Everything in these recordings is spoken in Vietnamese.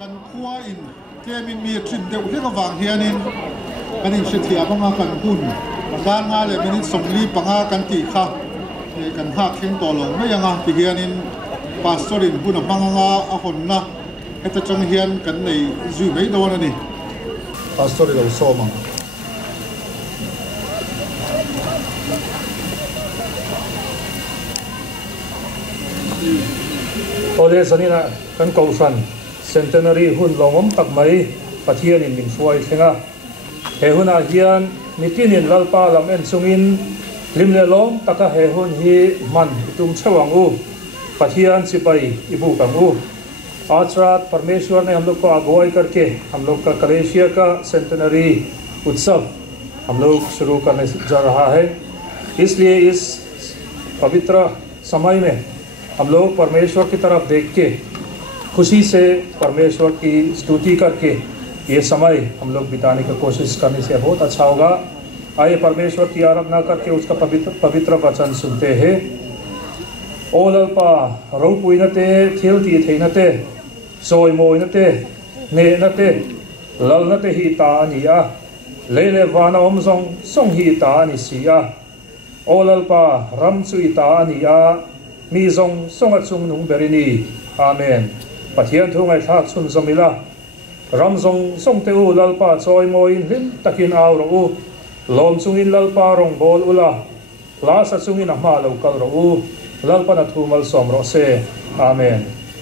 กันขั้วอินเกมินมีทรินเดียวที่กวางเฮียนินกันอินเสียบังอากันหุ่นด้านงาเลยมินิสมรีบังอากันตีค่ะกันหักเข่งตัวลงไม่ยังอ่ะตีเฮียนินปาสโตรินหุ่นบังอาอาคนนะให้ตะจังเฮียนกันในจูไม่โดนนี่ปาสโตรินเราโซ่มั้งโอเลสนี่นะกันเกาสันเซนเทนารีหุ่นลงตักไม่ปะเทียนินมินช่วยเถอะเฮหุนอาเฮียนมิตินินลัลปาลำเอ็นซุงินริมเลลงตักเฮหุนฮีมันตุมเชวังอูปะเทียนสิไปอิบุกังอูआज रात परमेश्वर ने हम लोग को अगुवाई करके हम लोग का कलेशिया का सेंटेनरी उत्सव हम लोग शुरू करने जा रहा है इसलिए इस पवित्र समय में हम लोग परमेश्वर की तरफ देख के खुशी से परमेश्वर की स्तुति करके ये समय हम लोग बिताने की कोशिश करने से बहुत अच्छा होगा। आइए परमेश्वर की आराधना करके उसका पवित्र वचन सुनते हैं। ओ लल्पा रोपुई नते थिलती थे नते सोई मोई नते ने नते लल नते ही तानिया लेले वाना ओमजों सों ही तानिसिया ओ लल्पा रमसुई तानियाมีทรงทรงอัศนุงเบรินีอาเมนปะเทียนทุ่งไอทักสุนสมิลารำทรงทรงเตอูลัลปาซอยโมอินลิมตะกินอาวรูลมสุงินลัลปารองบอลอุลาลาสัสุงินอามาลูกัลรูลัลปานัทูมัลสอมโรเซอาเมน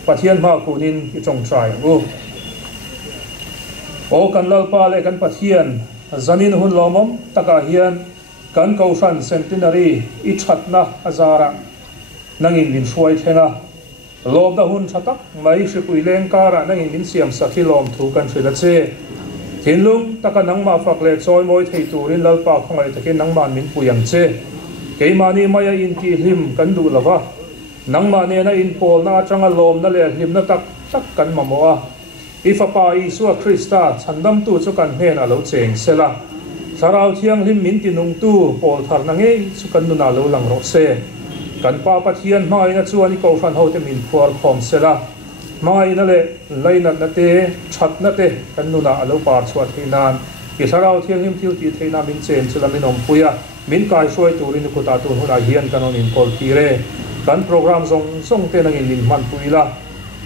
ปะเทียนมาคูนินอิจงใจอูโอกันลัลปาเลกันปะเทียนจันินหุนลอมมตะกาเฮียนกันเกาชันเซนตินารีอิชัดนะอาซาระนั่งอินมินช่วยเถอะลมดาหุนชัตักไม่ใช่ปุยเลงการะนั่งอินมินเสียมสักที่ลมถูกกันช่วยละเจทินลุงตะกันนังมาฝักเล็ดซอยมวยไทยตูรินลัลปากของไอ้ตะเกียนนังมันมินปุยังเจเกยมานี่มายอินกีหิมกันดูละวะนังมาเนี่ยนะอินโพลน่าจังอลมนั่นแหละหิมน่ะตักกันมาโมะอีฟ้าป่าอีสัวคริสต์ฉันดำตู้สุกันเฮน่ะเราเจงเสละสาราวเทียงหิมมินตินุงตู้โพลทาร์นังเอสุกันดูน่าเราหลังรถเซกันป้าปะเทียนไม่นะชวนนี่เขาฟันเขาจะมินฟัวคอมเสละไม่นั่นแหละไล่นัดนัดเตะชัดนัดเตะกันนู่นน่ะเราปาดสวัสดีนานกิสาราวเทียงหิมทิวตีเทนามินเซนสุลามินอมปุยะมินกายช่วยตูรินกุตาตูนหุ่นอาเฮียนกันนนินโคลตีเรกันโปรแกรมส่งเตนังอินลินมันปุยละ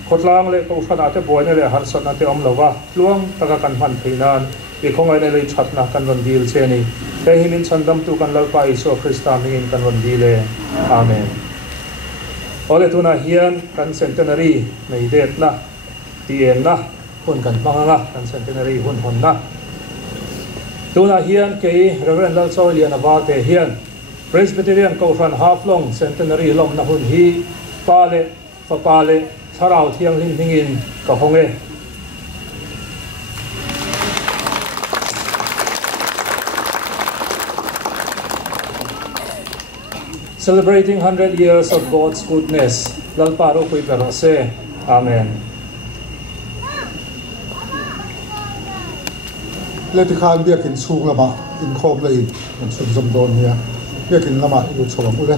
ขดลางเลยเขาฟันอาจจะบ่อยนั่นแหละหันสันอาจจะอมละวะล่วงตะกันมันเทนานอีกของไอ้ในเลยชัดนะกันวันดีลเชนีแต่หิมินสันดำตุกันลัลปาอิสุคริสตามินกันวันดีเลยอาเมนโอเลตุนาเฮียนกันเซนเทนารีในเดตนะตีเอ็นนะหุ่นกันบ้างนะกันเซนเทนารีหุ่นหุ่นนะตุนาเฮียนเกย์เรเวนลัลโซเลียนวาเตเฮียนพรีสบิเทเรียนเขาฟันฮาฟลงเซนเทนารีลมนะหุ่นฮีปาเลฟปาเลชาราวเทียงลิงหิงินกับฮงเอcelebrating 100 years of God's goodness. Lalparo ko'y perose. Amen. Letikan biakin sung lama in khom la in man sum zam don hiya biakin lama yu chawam ule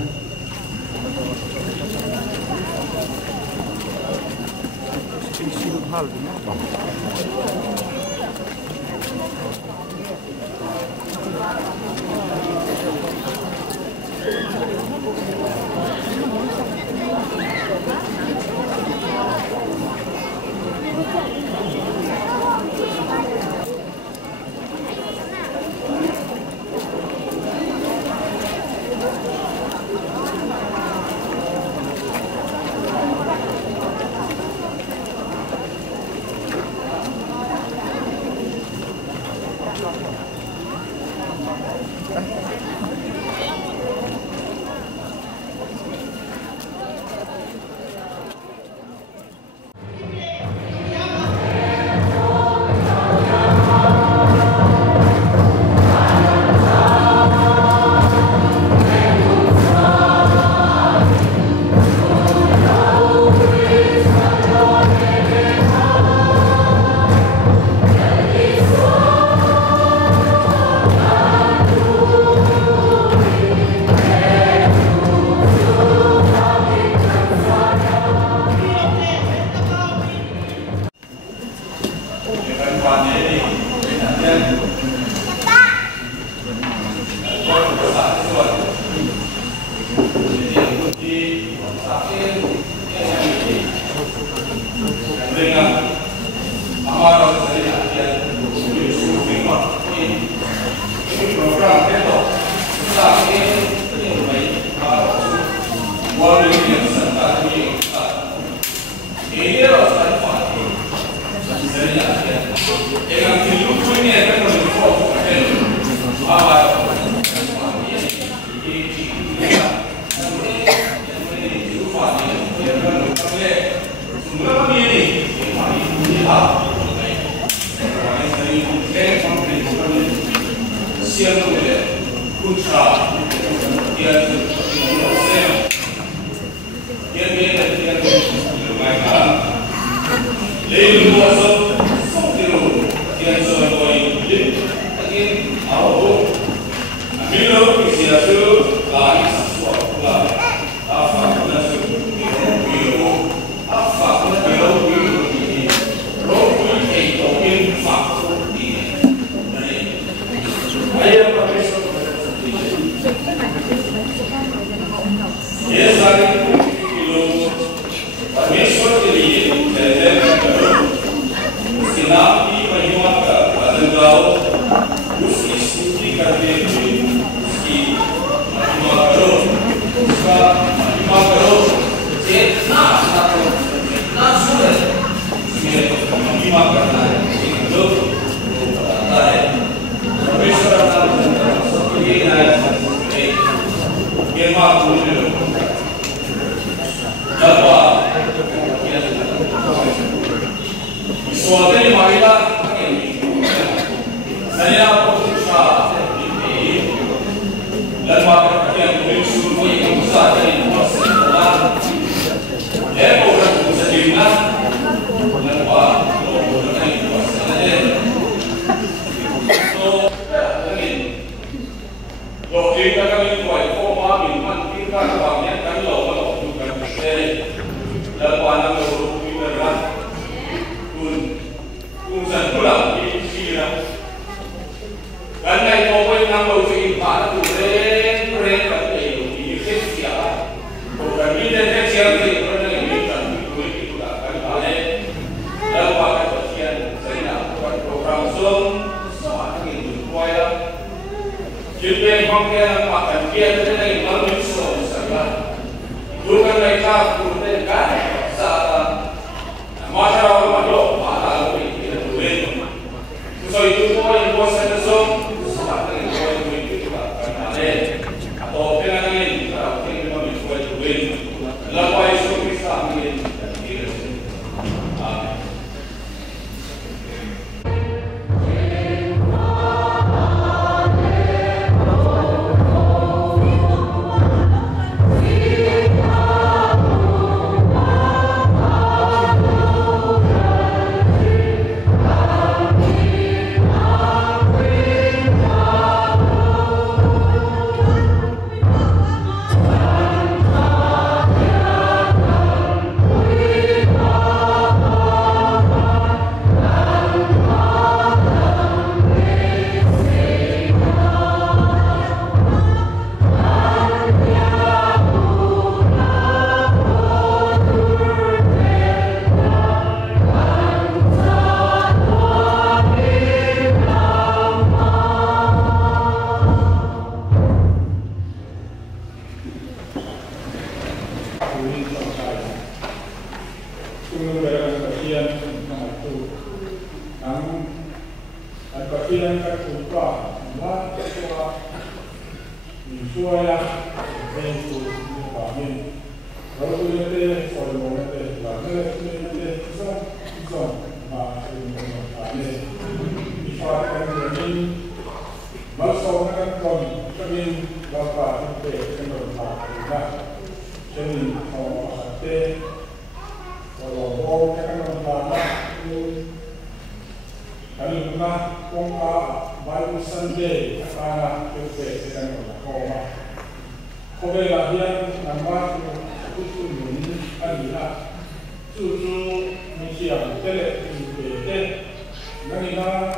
Nani na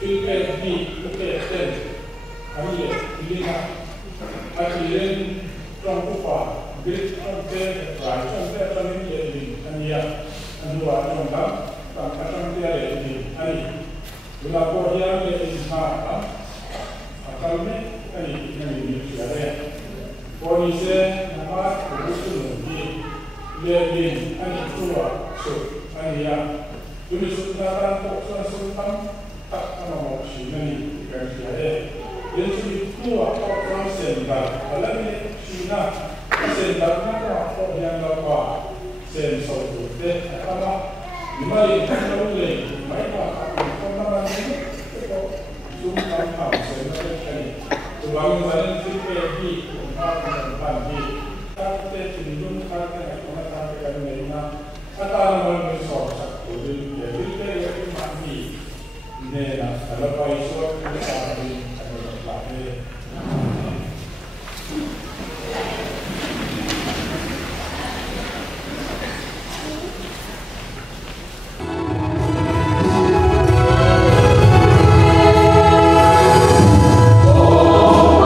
filpe di lupe ten kami le ilina akilen trong kupa bit trong te rai trong te tamin le ni ania anua trong dam tam trong te le ni ani bila ko dia le ni ha akal me ani ni ni le ko ni se nama usul ni le ni ani tua so ania Kami sebenarnya untuk sultan tak mau sini kerja. Jadi itu orang sendal. Kalau ni Cina sendal nak orang yang lupa sensor tu. Kalau mulai kalau ni mereka akan orang ni sultan tahu sendal ni. Bangun jalan seperti tempat di. Tapi cenderung kerana orang tak kenal atau orang besar. Nella alla paese che sta in Oh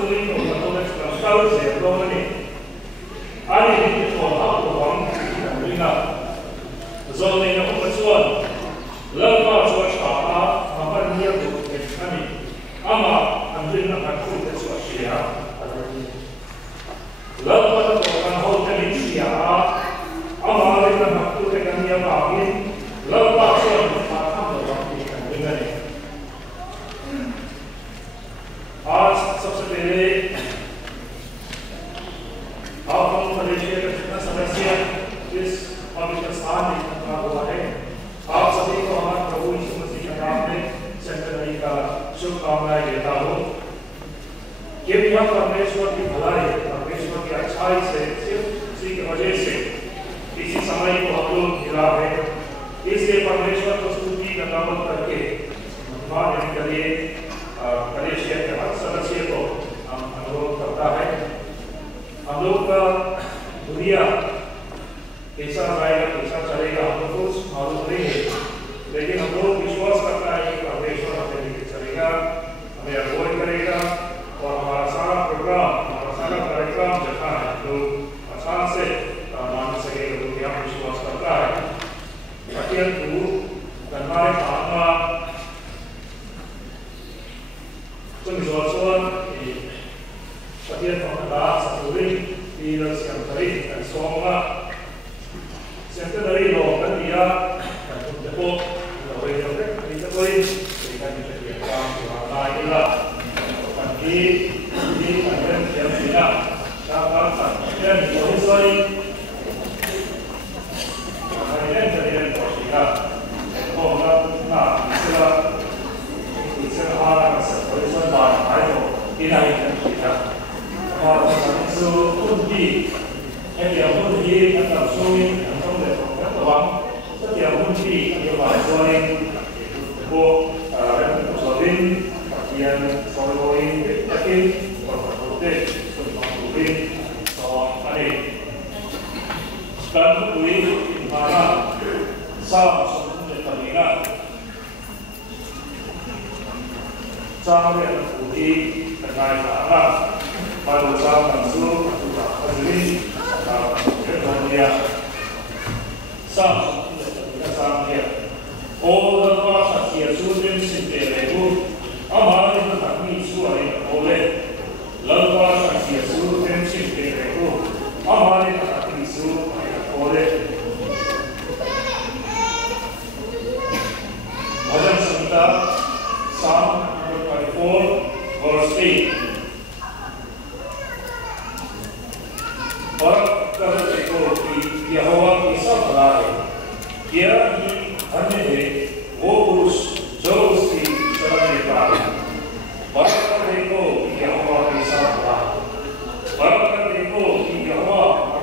tuloy ko matulad sa Scout sa Romani. Ari dito ko ako ang ina. Zone na ko pasuan. Lama sa siya mga niya ko kami. Ama ang din na ako sa siya. Lama na ko ang hotel siya. Ama rin na ako sa kanya bagin. Lama sa आज सबसे पहले आप मलेशिया का जितना समस्या इस पवित्र स्थान में इकट्ठा हुआ है, आप सभी को हमारे प्रभु यीशु मसीह के नाम में सेंटनरी का शुभकामनाएं देता हूँ। कि यह परमेश्वर की भलाई, परमेश्वर की अच्छाई से सिर्फ उसी की वजह से इसी समय को हम लोग मिला है। इसलिए परमेश्वर को स्तुति गंगावत करके धन्यवाद देने के लिए मलेशिया के हर सदस्य को हम अनुरोध करता है। हम लोग का दुनिया कैसा रहेगा, कैसा चलेगा, हम लोग कुछ मालूम नहीं है, लेकिन हम लोग विश्वास करता है कि परमेश्वर हमें लेके चलेगा, हमें अगुवाई करेगा और हमारा सारा प्रोग्राम, हमारा सारा कार्यक्रम जहाँ है लोग आसान से मान सकेगा, लोग यहाँ विश्वास करता है। अत्यंत हमारे आत्मा Pengisuan bagian pengenalan satu ring di yang tadi dan semua center dari lokan dia dan untuk boleh dapat kita boleh berikan juga yang inilah bagi ini akan yang tidak dapat dan sesuai dengan dari yang positif nah istilah orang sesuai tidak kita orang itu undi yang undi atau suami atau orang setiap undi yang suami itu suami yang suami tapi berpakaian seperti soalnya dan kuih mana sama seperti terlihat sampai bukti terkait apa pada saat langsung atau ini atau kemudian sampai orang orang yang sudah sendiri amal itu kami suai oleh lawan yang sudah sendiri amal itu kami suai oleh orang sebentar Psalm 24 verse 8. और कर देखो कि यहोवा कैसा भला है, क्या ही धन्य है वो पुरुष जो उसकी शरण लेता है। और कर देखो कि यहोवा कैसा भला है, और कर देखो कि यहोवा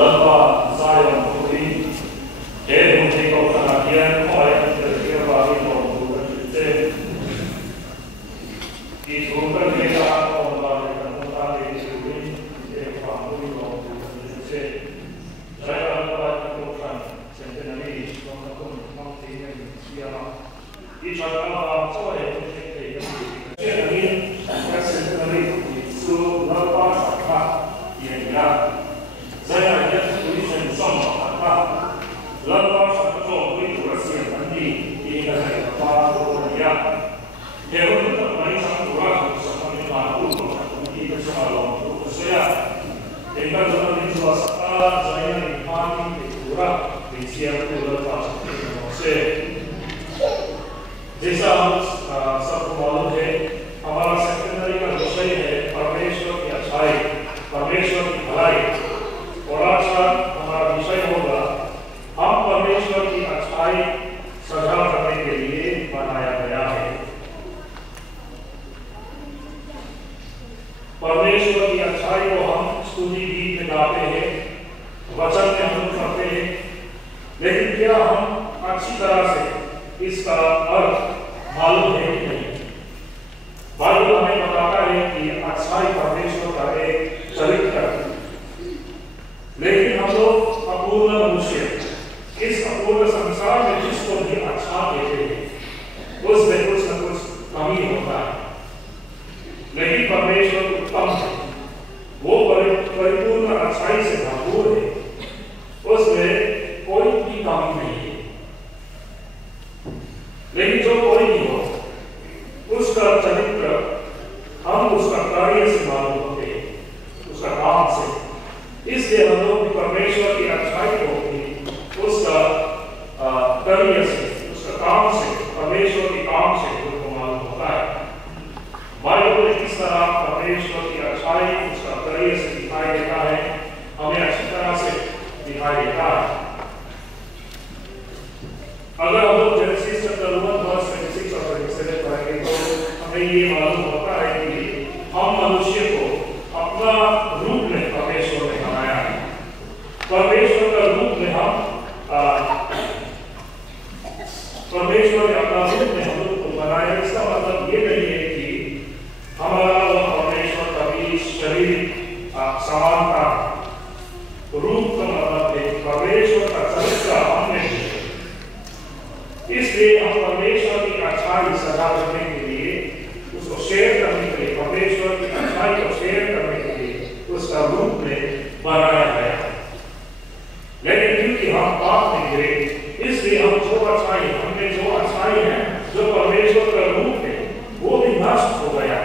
lalpa Zion Kuri Hum Take Out Again Koi Terkira Bagi Kau Bukan Cute Itu Bukan Mereka Kau Bagi Kau Bagi Kuri Panguri Kau Bukan Cute Saya Lalpa Kau Kan Centenary Kau Nakun Kau Tinggal Siapa Itu adalah Coba Yang Kita Jadi Centenary Itu Lalpa Sakha Yang Saya lihat tulisan sama apa lalu satu itu rahasia tadi ini dari apa dia dia itu terbaik satu orang sampai malu ini bersama lalu saya dengan dalam itu saya dimani kurang disiap kurang saya जैसा सबको मालूम है हमारा सेकेंडरी का विषय है परमेश्वर की अच्छाई परमेश्वर की भलाई और आज का हमारा विषय होगा हम परमेश्वर की अच्छाई सजा करने के लिए बनाया गया है परमेश्वर की अच्छाई को हम स्तुति गीत में गाते हैं वचन में हम करते हैं लेकिन क्या हम अच्छी तरह से इसका अर्थ मालूम है कि नहीं बाइबल हमें बताता है कि अच्छाई परमेश्वर का एक चरित्र है लेकिन हम लोग अपूर्ण मनुष्य इस अपूर्ण संसार में जिसको भी अच्छा कहते हैं उसमें कुछ न कुछ कमी होता है लेकिन परमेश्वर उत्तम है वो परिपूर्ण अच्छाई से भरपूर है उसमें कोई भी कमी नहीं है लेकिन जो कोई नहीं हो उसका चरित्र हम उसका कार्य से मालूम होते हैं उसका काम से इसलिए हम लोग परमेश्वर की अच्छाई को भी उसका कार्य से उसका काम से परमेश्वर के काम से उनको मालूम होता है बाइबल में किस तरह परमेश्वर की अच्छाई उसका कार्य से दिखाई देता है हमें अच्छी तरह से दिखाई देता है अगर हम लोग जेनेसिस चैप्टर 1 वर्स 26 और 27 पढ़ेंगे तो हमें ये मालूम होता है कि हम मनुष्य को अपना रूप में परमेश्वर ने बनाया है परमेश्वर का रूप में हम परमेश्वर ने अपना रूप में हम लोग को बनाया इसका मतलब ये नहीं है कि हमारा और परमेश्वर का भी शरीर समानता रूप का मतलब है परमेश्वर का चरित्र हमने इसलिए हम परमेश्वर की अच्छाई सजा करने के लिए उसको शेयर करने के लिए परमेश्वर की अच्छाई को शेयर करने के लिए उसका रूप में बनाया गया है लेकिन क्योंकि हम पाप में गिरे इसलिए हम जो अच्छाई हमने जो अच्छाई है जो परमेश्वर का रूप है वो भी नष्ट हो गया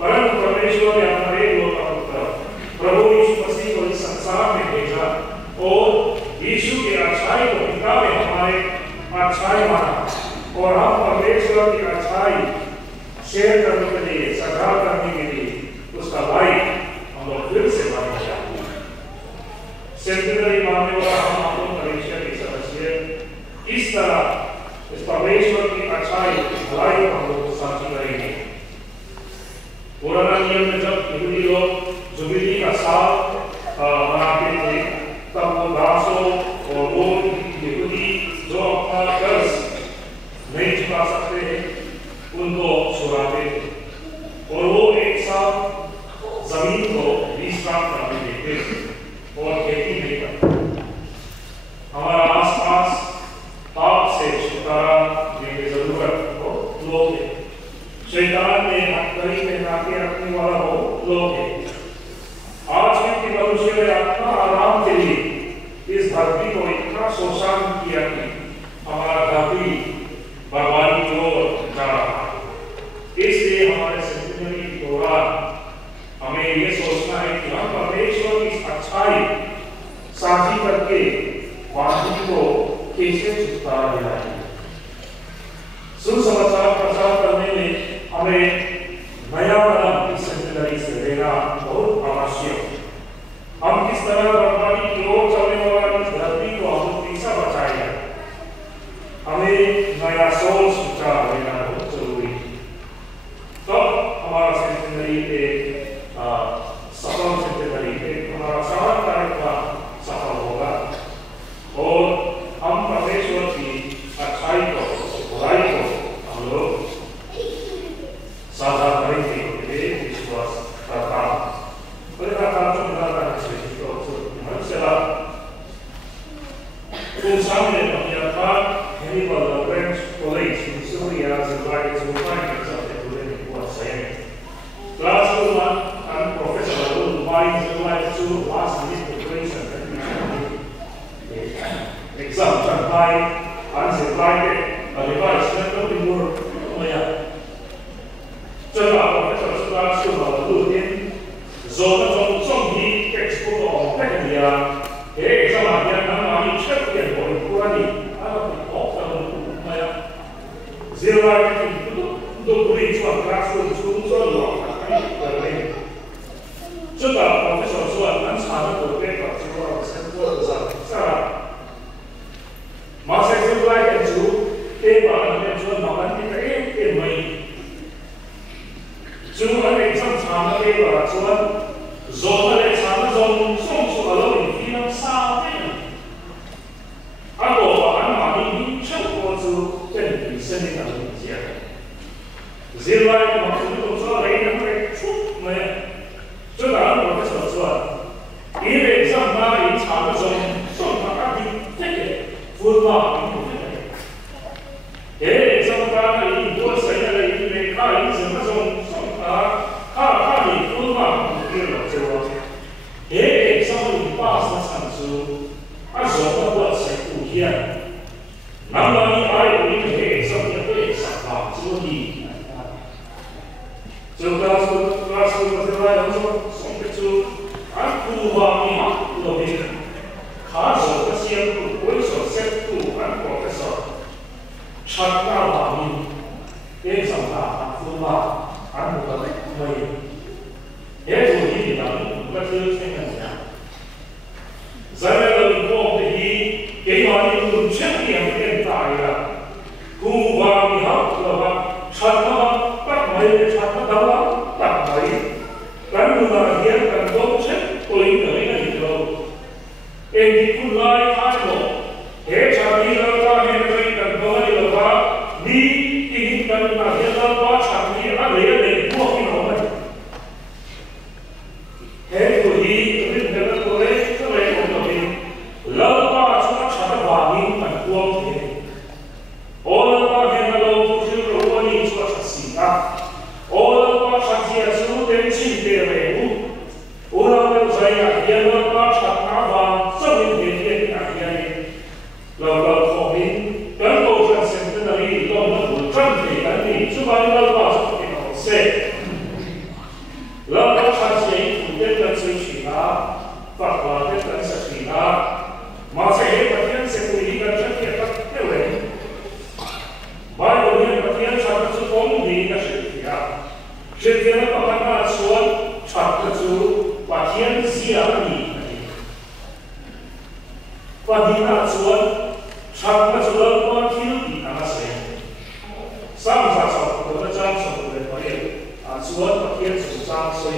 परंतु परमेश्वर ने अपना एक लोका पुत्र प्रभु यीशु मसीह को इस संसार में भेजा और यीशु की अच्छाई को पिता में हमारे अच्छाई माना और हम परमेश्वर की अच्छाई शेयर करने के लिए सजा करने के लिए उसका लाइफ हम लोग फिर से बना चाहते हैं सेंटिनरी मानने वाला हम लोग परीक्षा के सदस्य इस तरह इस परमेश्वर की अच्छाई भलाई को हम लोग साझी करेंगे पुराना नियम में जब यहूदी लोग जुबिली का साल मनाते थे तब वो दासों और वो यहूदी जो अपना कर्ज नहीं चुका सकते हैं उनको छुड़ाते थे और वो एक साथ जमीन को विश्राम करने देते थे और खेती नहीं करते हमारा आसपास पाप से छुटकारा देने की जरूरत हो लोग हैं शैतान में हथकड़ी में नाके रखने वाला हो लोग हैं आज के मनुष्य ने अपना आराम के लिए इस धरती को इतना शोषण किया कि हमारा धरती बर्बादी की ओर जा रहा है इसलिए हमारे सेंटिनरी के दौरान हमें ये सोचना है कि हम परमेश्वर की अच्छाई साझी करके वाणी को कैसे छुटकारा दिलाएं सुसमाचार प्रचार करने में हमें नया कदम इस सेंटिनरी से लेना बहुत आवश्यक है हम किस तरह बर्बादी की ओर चलने वाला इस धरती को हम कैसा बचाएगा हमें नया सोच विचार लेना बहुत जरूरी है तब हमारा सेंटिनरी एक सफल सेंटिनरी एक हमारा सारा कार्यक्रम like to last minute preparation exam chẳng lai anh sẽ lai cái device nó bị mua không ạ cho là một cái sự là sự đầu tiên rồi nó trong trong đi textbook của các cái gì thế sao mà nhà nó mà đi chấp tiền của mình qua đi anh bị ốp ra không ạ zero like thì tôi đi cho classroom xuống rồi cái này trước đó professor说咱查的都别搞这个生活上是吧马上就来研究对吧那边说麻烦你这点没就那边上查的对吧说做那边查的从送出了你非常少的啊我把马你生活就跟你生命的连接zero like 马上就说来那边出没这个我的所说，因为上班一场的时候，送他的这个辅导，上班一多谁的因为他一什么时候送他的辅导对了，就说，上班80场数，什么我才不一样，那么你150上班会上班注意。就告诉我这来人说，送给主，俺不把你路边，卡手的先路，为所先路，俺过的手，查那把你，边上大夫嘛，俺不可没，也注意的，不可听听人家，在那个光的一，给我一路全面变大了，不把你好的话，查那。ไม่ชัดก็ต้องตัดไปการดูแลเรื่องการต้องเช็คตัวเองเลยนะที่เราเองที่คุณไล่ท่านบอกชาติเราจะเห็นเลยกันตรงนี้เราว่านี่ที่กันมาเห็นเราว่าชาติอะไรพวกที่เราไม่ตัวนี้เรื่องการตัวเล็กตัวเล็กของเราเองเราว่าชาติว่านี่มันพวกที่โอ้เราว่าเห็นเราที่เราว่านี่ชาติสิ่งนั้นOrang pasal sesuatu tensi terlalu, orang percaya dia pasal apa, sebab dia akhirnya lalu komen dan orang sendiri lalu berjanji dan ini supaya lalu pasal kita se, lalu pasal itu dengan sesuatu, fakta dengan sesuatu, masa ini bagian sekali dan sekian terlalu, baru yang bagian satu sepuluh dengan sekian. 这天把他说传得出，把天降你，把你那说传得出了，把天地那谁，上下手我的张手的朋友说把天主张所以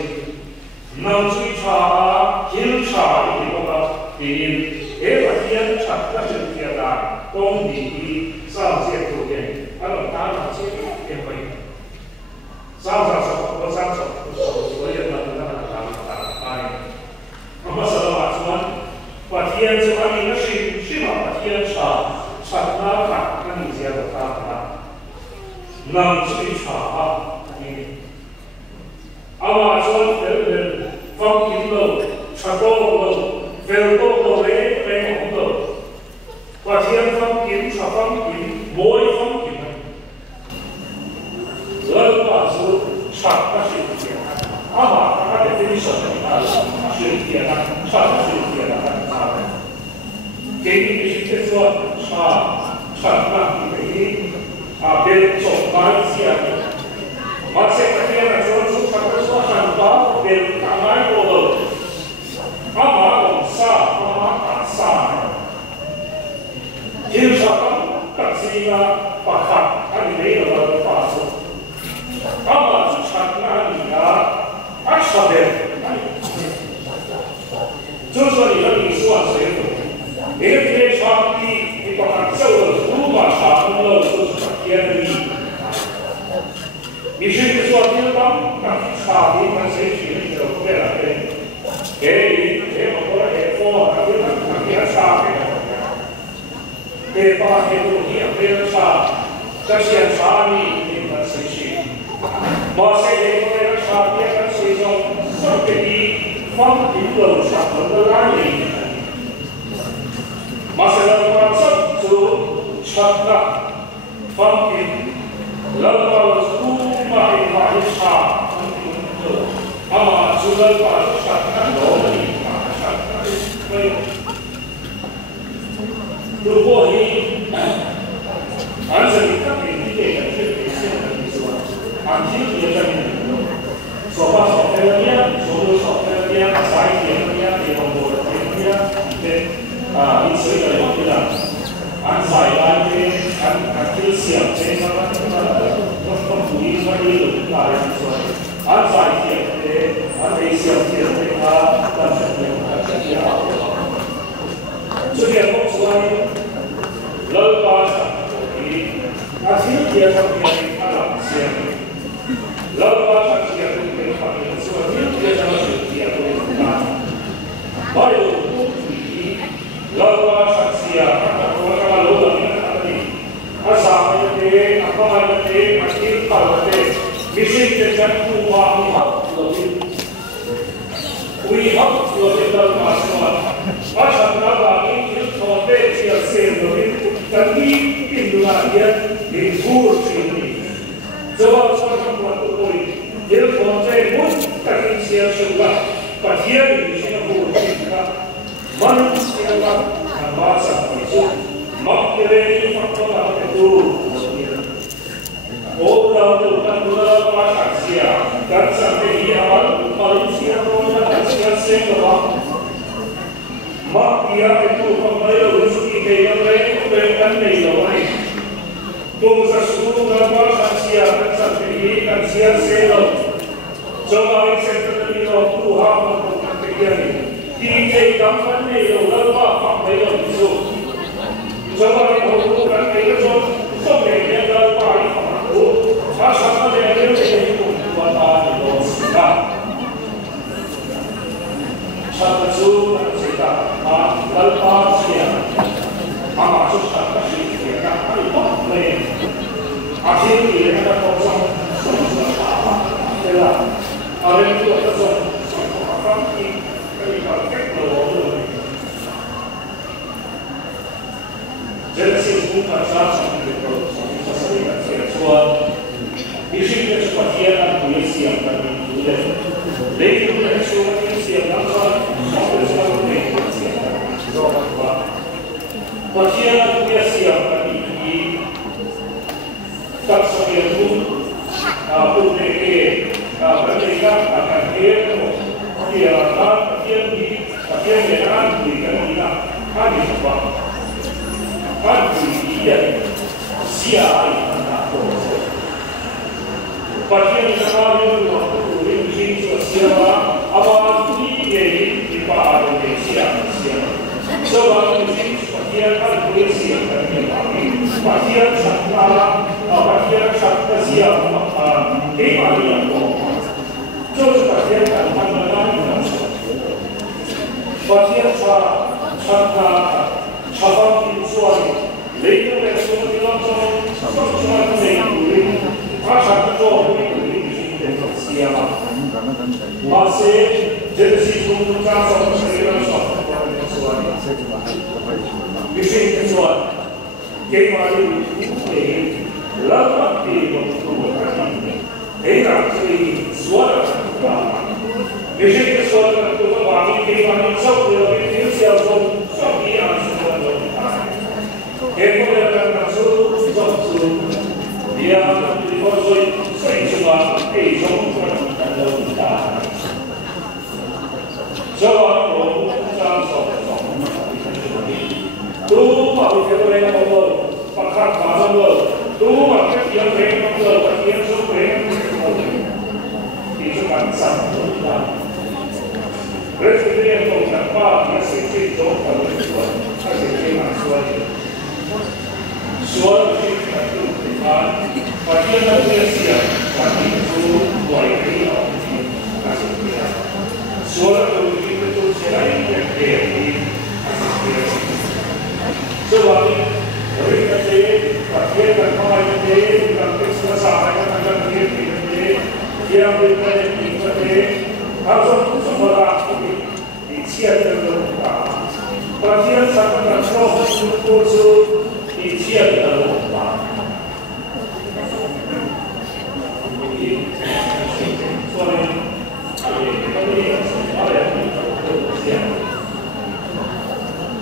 能追查天查一个的，把天查的是天大，公理上界图片，能打哪些也会。上手，我上手，我也能打。那么说的话说，把天这方面的是嘛，把天查那看，那你接着看，能去查你。嘛说人方平路，查高路，飞高路嘞，飞红路，把天方平查方平，摸一方平。人话说，查那是天，他的分手是天查那是天给你的是说查那你别走白线，这个天呢说说很高，别干嘛过了，往上打上，经常但是把看你没有了话说。就查那里说的，就说你的历史往谁走？你的天长地，你把它叫了，如果查通了，就是天的地。你甚至说天当查你们谁去你就不了对？给我过来说，你还查给把给路你也不要查，这先查你们谁去？马上给我来查别的谁说送给你。phong kín đầu sản phẩm cơ lai này mà sẽ là quan sát số chặt là phong kín lần vào số mà hình phải xả ama chú lần vào chặt là đó là gì mà chặt là vậy如果你按照你看你这个是现在的说，按今天的说话少开了点，说的少开了点，啥一点了点，地方多了点，对啊，你随着有的，按啥来的，按这想这个我不一般的有哪人说，按啥一点的，按这想这个但是这样，这边我说老巴上。那今天上面看了些，老巴上些都没发现，说今天上是些都有大，还有不比老巴上些啊，我看看老的你看的，啊上面的啊旁边的啊听到的，必须得讲普通话，你好，we have to get the master. Asal nama ini konteks yang sebelum kami Indonesia libur ini. Sebab sekarang waktu ini dia konteks pun kami siap sudah bagian ini libur kita manusia bahasa itu maknanya faktor itu. Orang itu kan dua bahasa siap dan sampai di awal manusia orang siap semua. Mak dia itu pembayar rezeki yang lain bukan melalui. Tuh sesuatu bahasa siap dan sampai di kan siap semua. Coba seperti itu Tuhan melakukan begini. Tiga gambar melalui pembayar itu. Coba melakukan itu sampai dia dapat itu. Asal dia itu buat apa itu? Satu cerita, lepas dia, amat susah kasih dia kan, itu boleh. Akhir dia ada kosong, apa? Jelas, ada itu kosong, apa ini? Kalau teknologi, jadi bukan sahaja itu, sesuatu seksual. Isinya sebagian polisi yang kami tulis. Lagi juga semua polisi yang nampak sampai polisi yang nampak. Bagian polisi yang kami ini tak sebagian pun mereka akan dia bagian yang berikan kita kami sebab kami dia siapa yang bagian sekali waktu ini siapa awal ini di Pak Indonesia sebab ini bagian polisi yang kami bagian sakala bagian sakta siapa ini yang terus bagian kandang bagian sakta cabang visual later semua dilangsung semua ini Asal itu ini siapa? Masih jadi untuk kasus sekalian soal bising kesuat. Kembali ini lama di waktu era ini suara bising kesuat itu kami kembali soal ini siapa dia semua kembali masuk dia diposoi semua ejong dan kita. Jawab orang soal tu mahu kita mereka ngomong pakar bahasa tu mahu dia mereka ngomong dia suka itu kan sama kita. Presiden yang mengapa dia sedikit jauh kalau itu sedikit masuk suara kita itu bagian dari siap kami itu mulai suara itu selain yang sebab mereka bagian dan pemain dalam kesalahan akan dia mereka harus semua chia được cả và chia sẻ các cho cô chú thì chia được cả cho nên cái này nó là chia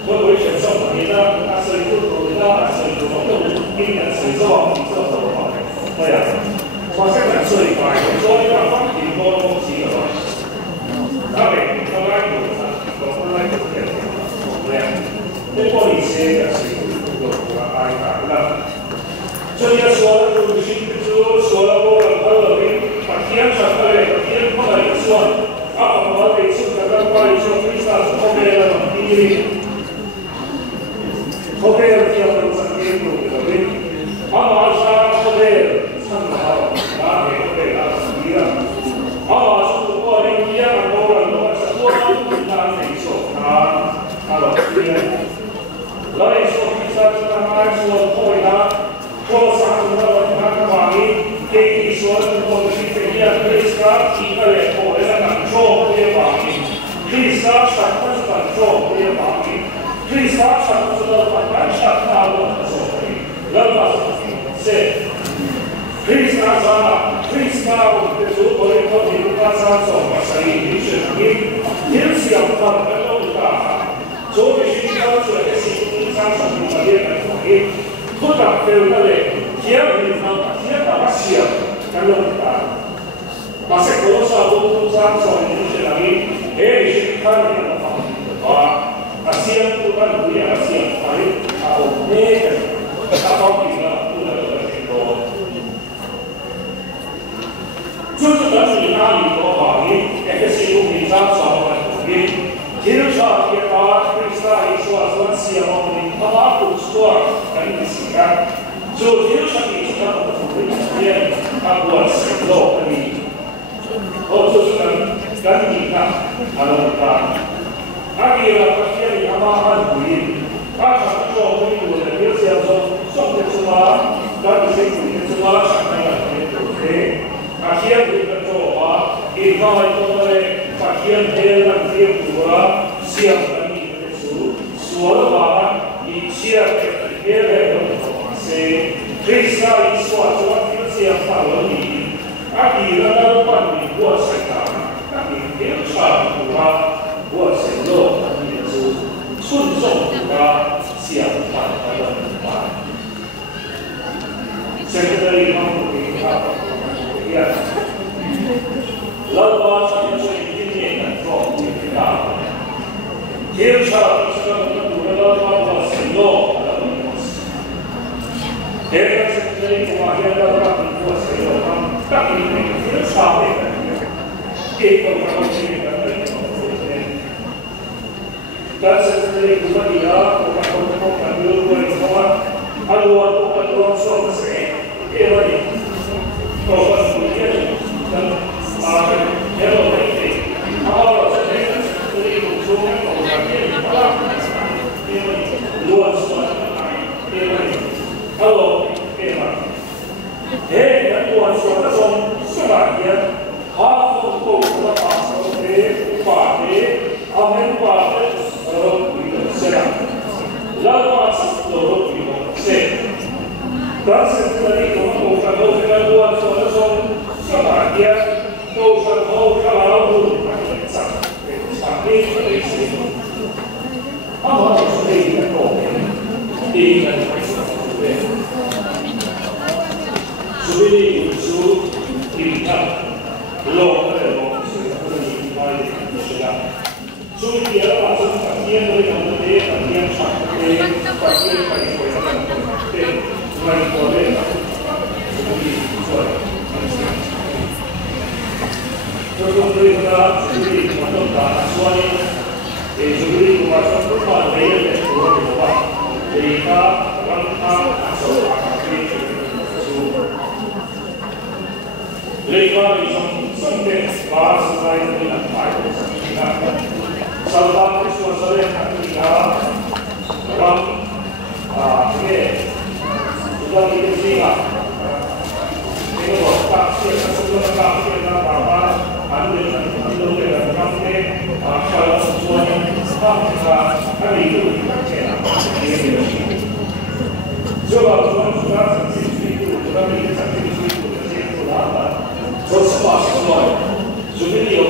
với với chuyển sang của người ta sử dụng của người ta sử dụng một kinh nghiệm sử dụng cho sản phẩm đây à và sẽ là sử dụng phải cho những cái phát triển của công ty rồi các bạn các bạn cũng lại thực hiện làm để có ý sẽ là sử dụng của ai cả là cho nên số là tôi chỉ số là bộ là ở bên phát triển sản phẩm phát triển không phải số áp vào cái số các bạn phải số cái sản phẩm này là đi Hotel yang bersangkut dengan awal hotel sangat baik hotel aslinya. Awal suku orang yang orang sekolah kita esok kalau dia lain esok kita tengah esok hotel kalau satu orang kami ke esok untuk kita kita kita hotel nak jauh dia kami kita satu jauh dia kami Krista satu selalu satu tahun lepas se Krista sama Krista untuk boleh kau dibuka sama saya ini sendiri dia siapa kalau kita jadi kita sudah sih sama dia lagi kita perlu dia bilang dia tak siap kalau kita masih kalau satu sama ini lagi kita ni Asia bukan dunia Asia, tapi aku ni apa kita sudah berjumpa. Justru dari nabi Muhammad, ekspedisi kita sama ini, jelaslah kita Krista Yesus Masia ini apa tujuan dan misinya. So jelaslah kita untuk dia apa sebab ini. Oh justru kan kita kalau kita Akhirnya pasti amalan bui, akan做回顾的，有些说送的什么，那是属于什么上面的对，那些不是做法，一方面做的，把天天让天主啊，想的你的主，说的话，一切别的都不是，最少一说做就这样把我你，阿弟那个半年过身上，那你别差不多。我承诺你的主，顺从他，想法他的明白。现在一方面他一样，老板才是今年的状元大。天上这个我们老板我承诺他的明白。现在现在一方面老板我承诺他，当你天上的这个我们这个。Dan sebenarnya juga dia bukan dulu semua aluan suatu saya ini kalau kemudian dan kalau ini kalau saya sebenarnya bukan kalau ini luar suatu ini kalau dan luar suatu sebagian hal untuk bahasa amen Lalu seluruh dunia dan sebenarnya kalau kita buat suatu sebagian kalau kalau sampai apa sebenarnya ini sebenarnya itu kita loh所以也把这反面的有的这些反面产对反面反馈对外国的可以做就是对他处理活动的说呢，也处理我说不管没人的说的话，给他让他手把对出，另外一种顺便把是在这个泰国上。Salah satu yang kita dalam ini sudah diingat. Ini waktu sebelum kita apa ambil dengan kami kalau sesuatu Hãy subscribe cho kênh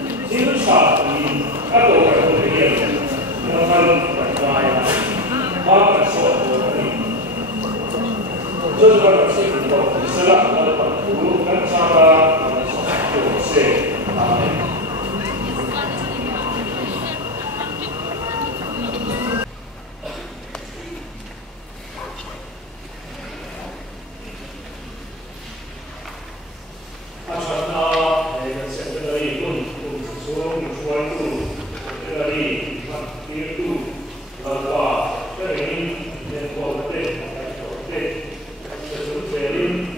Ghiền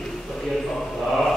Mì Gõ để không bỏ lỡ